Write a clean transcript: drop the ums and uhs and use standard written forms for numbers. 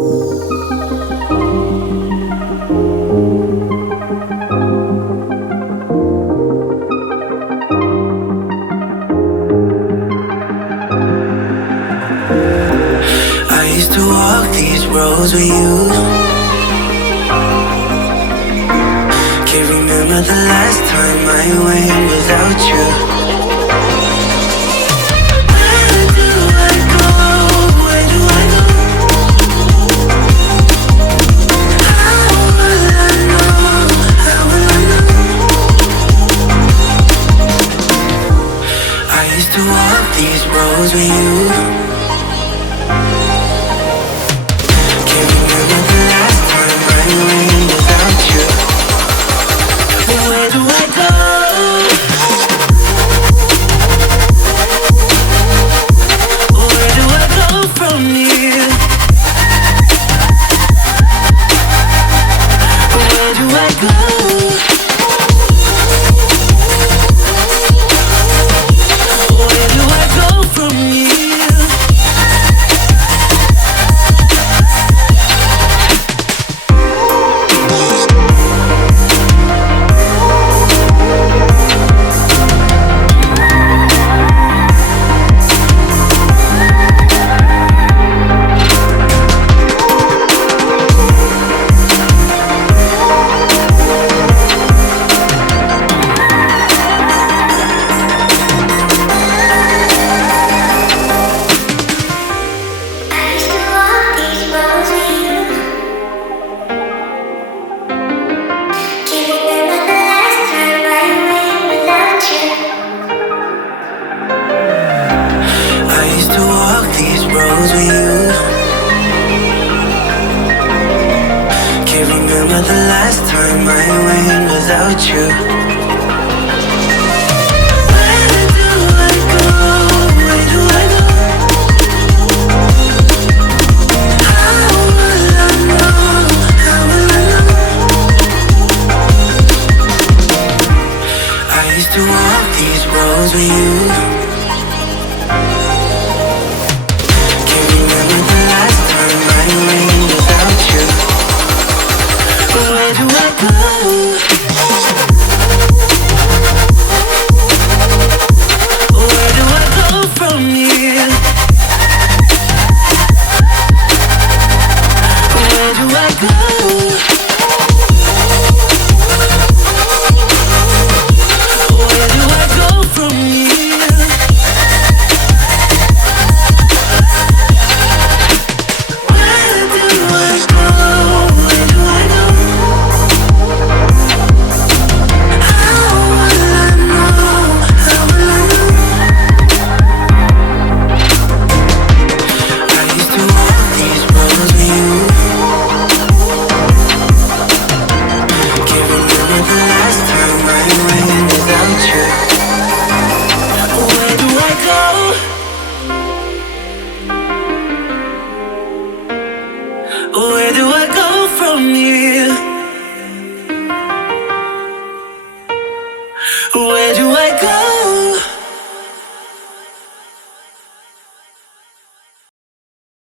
I used to walk these roads with you. Can't remember the last time I went without you. Where do I go? Where do I go? How will I know? How will I know? I used to walk these roads with you. Can't remember the last time I went without you. Where do I go? Where do I go from here? Where do I go? Where do I go from here? Can't remember the last time I went without you.